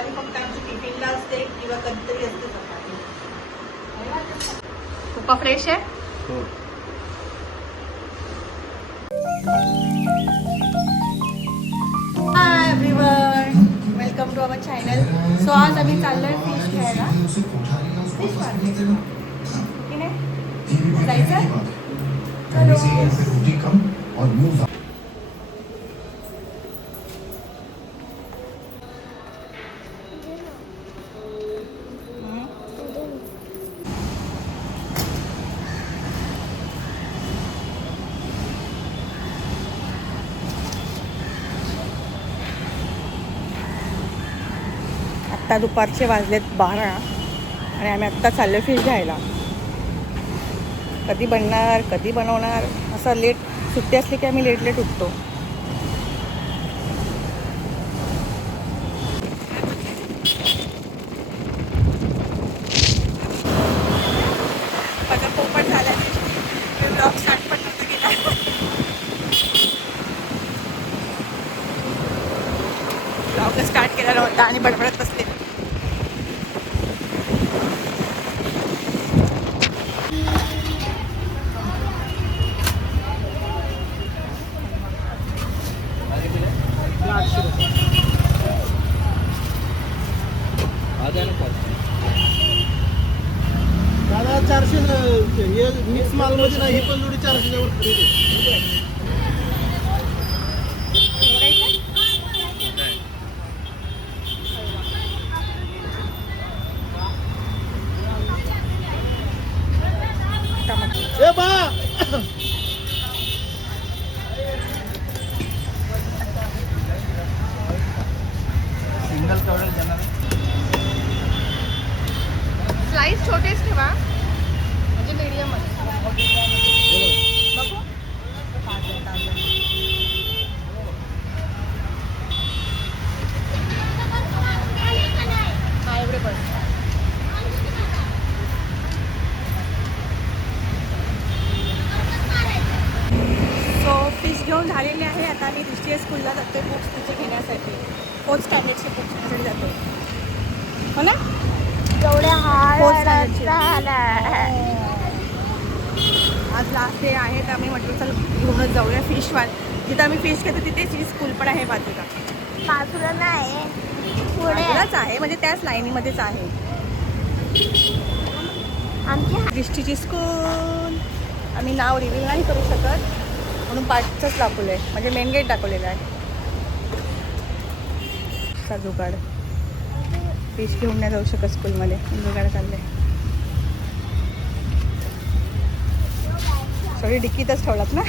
चपाती फक्त आमची टिफिनला असते किंवा कधीतरी असते चपाती. पप्पा फ्रेश आहे. Hi everyone, welcome to our channel. So आज आम्ही चाललोय फिश घ्यायला. फिश मार्केट की नाही जायचं. आत्ता दुपारचे वाजलेत 12 आणि आम्ही आत्ता चाललो फिश घ्यायला. कधी बनणार कधी बनवणार असं लेट. सुट्टी असली की आम्ही लेट उठतो. माझा पोपट झाला. ब्लॉग स्टार्ट पण नव्हता केला. ब्लॉग स्टार्ट केला नव्हता आणि बडबडत बसले. दादा 400 हे मिक्स माल मध्ये नाही. ही पण जोडी 400 वर खरेदी. ए बा सिंगल कवडल जाणार. स्लाइस छोटेच ठेवा म्हणजे मीडियमच. बघू हा एवढे बस. सो फिश घेऊन झालेली आहे. आता आम्ही दृष्टी स्कूलला जातोय बुक्स तिचे घेण्यासाठी. 4th स्टँडर्डचे बुक्स घेण्यासाठी जातो. हो ना. एवढ्या Fourth standardचे. आज लास्ट डे आहे तर आम्ही म्हटलं चल घेऊनच जाऊया फिश जिथं आम्ही फिश घेतो तिथेच ही स्कूल पण आहे बाजूला. बाजूला नाही पुढे बाजूलाच आहे म्हणजे त्याच लाईनीमध्येच आहे आमची दृष्टीची स्कूल. आम्ही नाव रिव्हील नाही करू शकत म्हणून पार्टचंच दाखवलं आहे म्हणजे मेन गेट दाखवलेलं आहे. जुगाड फिश घेऊन नाही जाऊ शकत स्कूलमध्ये. जुगाड चाललं आहे. सॉरी डिक्कीतच ठेवलात ना.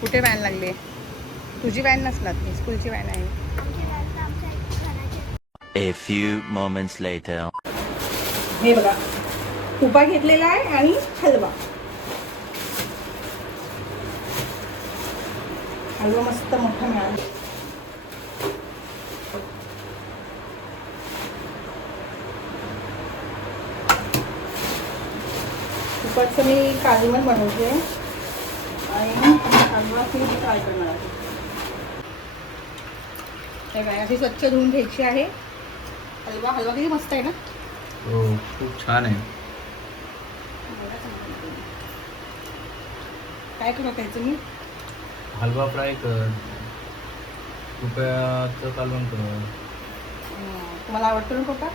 कुठे व्हॅन लागली? तुझी व्हॅन नसणार ती स्कूलची व्हॅन आहे. A few moments later. हे बघा उभा घेतलेला आहे आणि हलवा. हलवा मस्त मोठा मिळाला. तुपाचं मी काजून बनवते आणि हलवा मी फ्राय करणार आहे. हे काय अशी स्वच्छ धुवून घ्यायची आहे. हलवा किती मस्त आहे ना. हो खूप छान आहे. काय करत आहे तुम्ही? हलवा फ्राय कर. रुपयाचं कालवण कर. तुम्हाला आवडतं ना कोटा?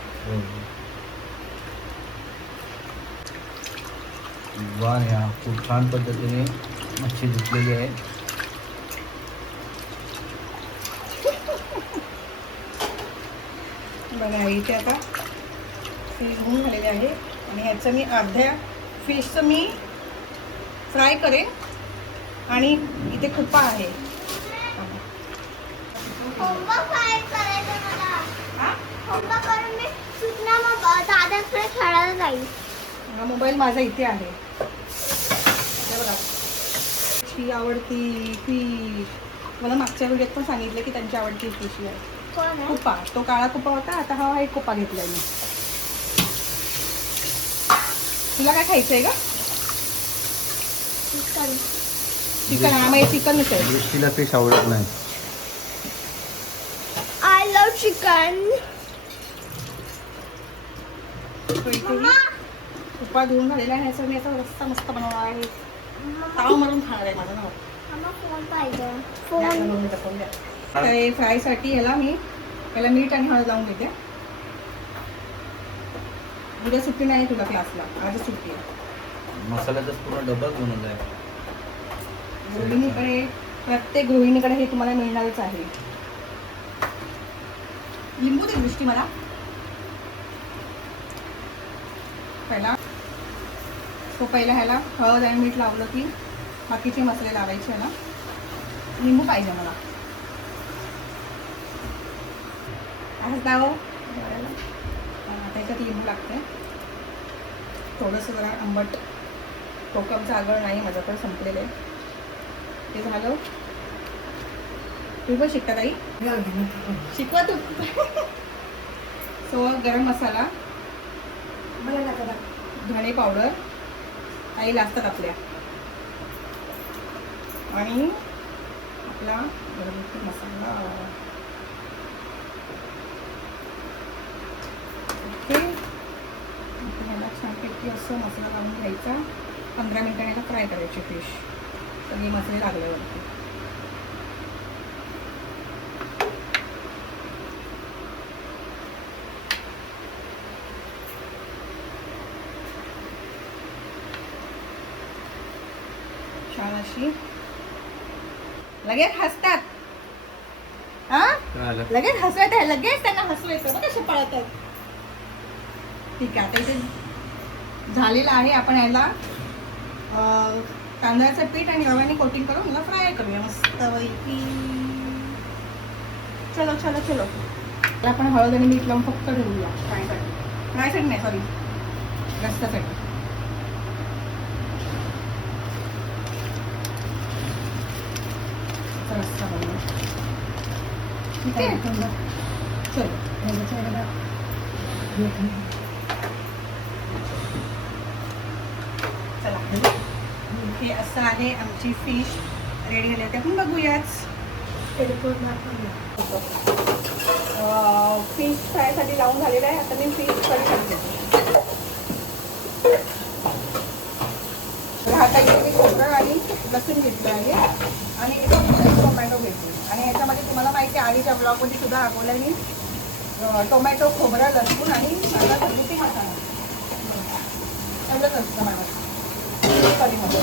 वा या खूप छान पद्धतीने मच्छी धुतलेली आहे. बघा इथे आता फिश धुवून झालेले आहे आणि ह्याचं मी अर्ध्या फिशचं मी फ्राय करेन आणि इथे कुप्पा आहे. दादाकडे खेळायला जाईल. हा मोबाईल माझा इथे आहे. हे बघा ही आवडती फिश. मला मागच्या व्हिडिओत पण सांगितलं की त्यांची आवडती फिश आहे. कुप्पा. तो काळा कुप्पा होता. आता हा एक कुप्पा घेतलाय मी. तुला काय खायचंय का? चिकन आम्ही चिकन मिसळ. दृष्टीला फिश आवडत नाही. I love chicken. तुपा धुवून झालेला आहे ह्याचा मी याचा रस्ता मस्त बनवणार आहे. ताव मारून खाणार आहे माझं नाव. फोन पाहिजे. फोन तर फ्रायसाठी ह्याला मीठ आणि हळद लावून देते. उद्या सुट्टी नाही तुला क्लासला, आज सुट्टी आहे. मसाल्याचा पूर्ण डब्बाच बनवला आहे. गृहिणीकडे प्रत्येक गृहिणीकडे हे तुम्हाला मिळणारच आहे. लिंबू दे दृष्टी मला. पहिला ह्याला हळद आणि मीठ लावलं की बाकीचे मसाले लावायचे ह्याला. लिंबू पाहिजे मला. असं लाव. त्याच्यात लिंबू लागते. थोडंसं जरा आंबट. कोकमचं आगळ नाही माझ्याकडे, संपलेलं आहे. ते झालं. तू पण शिकता ताई, शिकवा तू. सो गरम मसाला, धणे पावडर काही लागतात आपल्या, आणि आपला घरगुती मसाला. ओके, ह्याला छानपैकी असं मसाला लावून घ्यायचा. 15 मिनिटांनी फ्राय करायची फिश, सगळे मसाले लागल्यावरती. छान अशी. लगेच हसतात हा, लगेच हसू येतं, लगेच त्यांना हसू येतं बघ कसे पळतात. ठीक आहे, आता इथे झालेलं आहे. आपण याला तांदळाचं पीठ आणि रव्याने कोटिंग करून मला फ्राय करूया मस्तपैकी. चलो चलो चलो. आपण हळद आणि मीठ लावून फक्त ठेवूया फ्रायसाठी नाही, सॉरी, रस्त्यासाठी. रस्ता बनवूया. ठीक आहे, चलो. चला, हे असं आहे आमची फिश रेडी झाली. ते आपण बघूयाच. फिश फ्रायसाठी लावून झालेलं आहे. आता मी फिश फ्राय करते. हाताने मी खोबरं आणि लसूण घेतलं आहे, आणि टोमॅटो घेतली. आणि याच्यामध्ये तुम्हाला माहिती आहे, आधीच्या ब्लॉगमध्ये सुद्धा दाखवलं मी टोमॅटो, खोबरं, लसूण आणि माझा घरगुती मसाला एवढंच असतं माझं. कढीमध्ये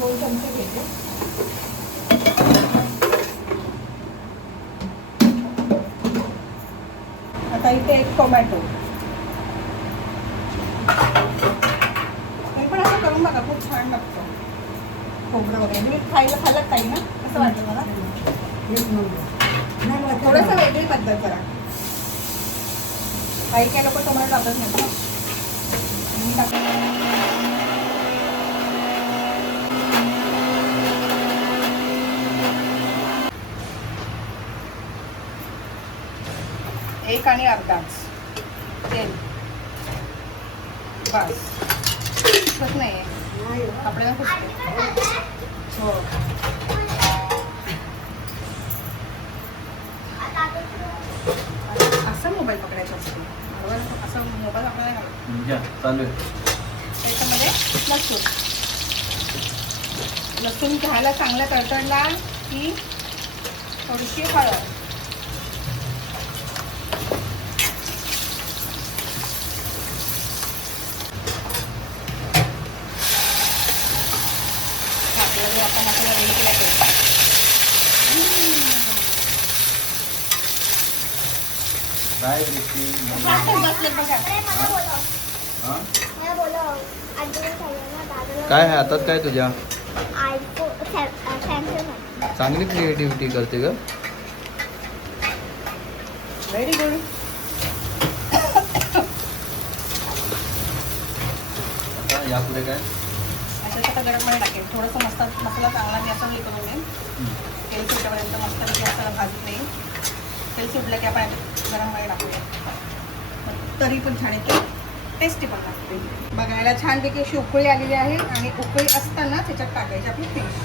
2 चमचे घेते. आता इथे एक टोमॅटो. हे पण असं करून बघा, खूप छान लागतं. खोबरं वगैरे मी खाल्लं काही ना, असं वाटलं मला. थोडंसं वेगळी पद्धत करा. काही लोक टोमॅटो टाकत नाही ना. एक आणि अर्धाच तेल बस. खूप नाही आपल्याला खूप. हो, असं मोबाईल पकडायचा असतो बरोबर. असं मोबाईल आपल्याला चालू आहे. त्याच्यामध्ये लसूण घ्यायला चांगला तडतडला की थोडीशी हळद. आपल्याला आपण मसाला रेडी केला ते काय दृष्टी बसले बघा. काय आहे हातात? काय तुझ्या? सॅमसंग. चांगली क्रिएटिव्हिटी करते ग. Very good. आता यापुढे काय? आता गरम पाणी टाकेल. थोडंसं मसाला चांगला मी असं हे करून घेईन. तेल सुटेपर्यंत मस्त असं भाजून नाही. तेल सुटलं की आपण गरम पाणी टाकूया. तरी पण छान येते. टेस्टी पण लागते. बघायला छानपैकी अशी उकळी आलेली आहे आणि उकळी असताना त्याच्यात टाकायची आपली फिश.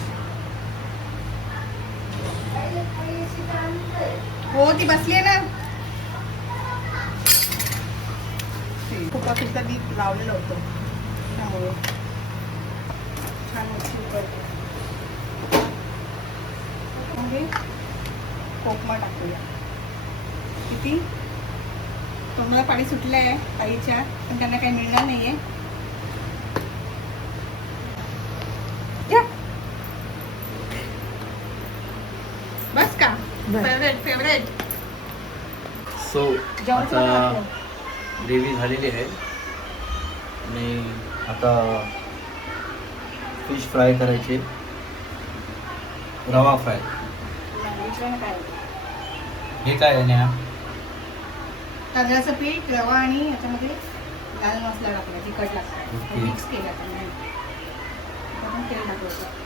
हो ती बसली आहे ना. खूप सुद्धा मी लावलेलं होतं त्यामुळे छान मच्छी उकळते. कोकमा टाकूया. किती तोंडाला पाणी सुटलं आहे ताईच्या, पण त्यांना काही मिळणार नाही आहे. बस का फेवरेट सो जेवण आता झालं. ग्रेव्ही झालेली आहे आणि आता फिश फ्राय करायचे. रवा फ्राय. हे काय आहे ना? तांदळाचं पीठ, रवा आणि याच्यामध्ये लाल मसाला टाकला, तिखट लागतं. ओके. मिक्स केला त्यांनी. आपण तेल टाकलं होतं.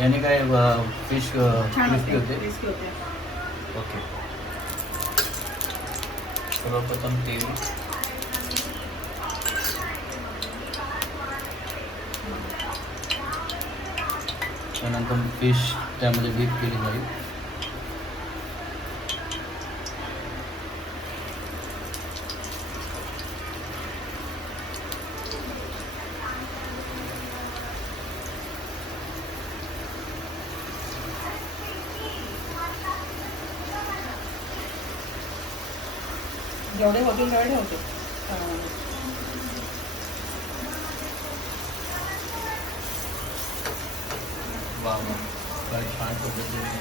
याने काय फिश छान क्रिस्पी होते, होते. क्रिस्पी होते. ओके. सर्वप्रथम तेल. त्यानंतर फिश त्यामध्ये डीप केली जाईल. जेवढे होतील तेवढे होते. वा वा, काय छान पद्धतीने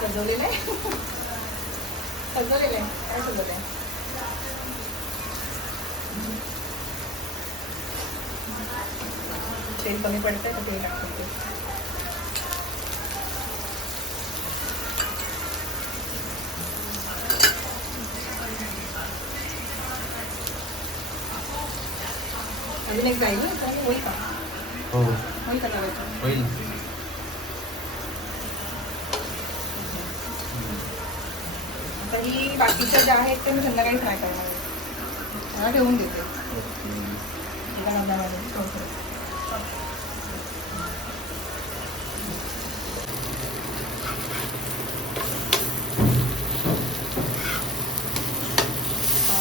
सजवलेलं आहे. सजवलेलं आहे. काय सजवलं आहे? तेल कमी पडतंय तर तेल टाकतो. अजून एक जाईल ना, होईल का? हो होईल का करायचं? होईल. आता ही बाकीच्या ज्या आहेत त्या मी संध्याकाळी फ्राय करणार आहे. मला ठेवून देते एका डब्यामध्ये थोडं.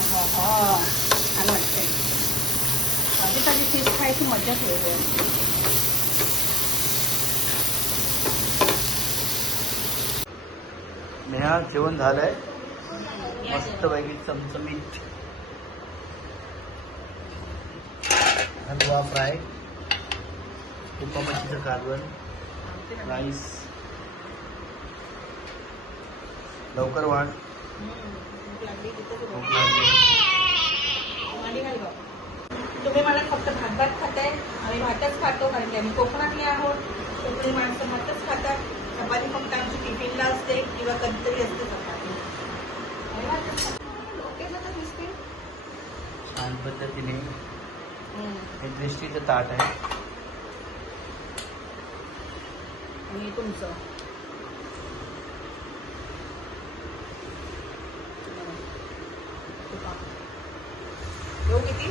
छान वाटतंय. ताजी ताजी फिश खायची मजाच वेगळी आहे. नेहा जेवण झालंय मस्तपैकी चमचमीत. हलवा फ्राय, तुपा मच्छीचं कालवण, राईस. लवकर वाढ. तुम्ही मला फक्त भात खाताय, आम्ही भातच खातो कारण की आम्ही कोकणातले आहोत. कोकणी माणसं भातच खातात. चपाती फक्त आमची टिफिनला असते किंवा कधीतरी असते चपाती. ओके झालं क्रिस्पी. छान पद्धतीने हे दृष्टीचं ताट आहे. आणि तुमचं येऊ किती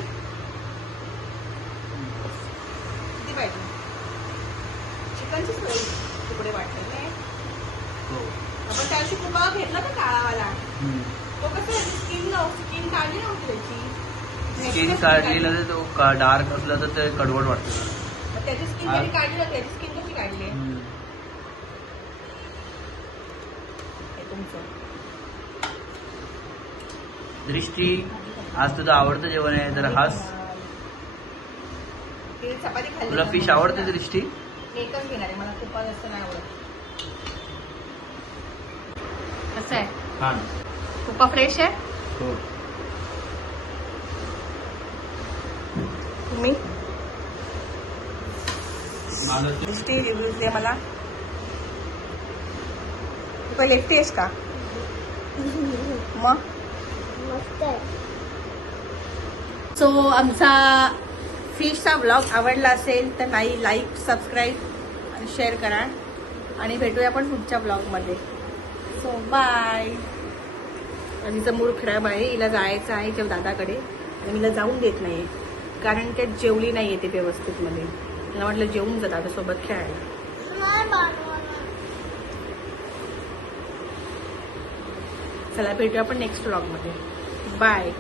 किती पाहिजे? चिकनचे तुकडे वाटले नाही. हो. आपण त्याशी कुबा घेतला ना काळावाला, हम्म. तो कसं स्किन काढली नव्हती त्याची. स्किन काढलेलं तर तो डार्क असलं तर ते कडवट वाटतं. मग त्याची स्किन हा. तरी काढली नव्हती. त्याची स्किन कशी काढली? हम्म. हे तुमचं दृष्टी, आज तुझं आवडतं जेवण आहे तर हाच. ते चपाती खाल्ली तुला ना. फिश आवडते दृष्टी? मी एकच घेणार आहे. मला खूप जास्त नाही आवडत. कसं आहे? छान. तुपा फ्रेश आहे. हो. तुम्ही मला ते- दृष्टी रिव्ह्यूज दे मला. तू काही एकटी आहेस का? मग मस्त आहे. सो आमचा फिशचा ब्लॉग आवडला असेल तर नाही लाईक, सबस्क्राईब आणि शेअर करा. आणि भेटूया आपण पुढच्या ब्लॉगमध्ये. So bye. आणि तिचा मूड खराब आहे. हिला जायचं आहे जेव्हा दादाकडे आणि मला जाऊन देत नाही कारण त्या जेवली नाही येते व्यवस्थित मध्ये. मला वाटलं जेवून जा दादासोबत खेळायला. नाही बनवणार. चला भेटूया आपण नेक्स्ट व्लॉगमध्ये. बाय.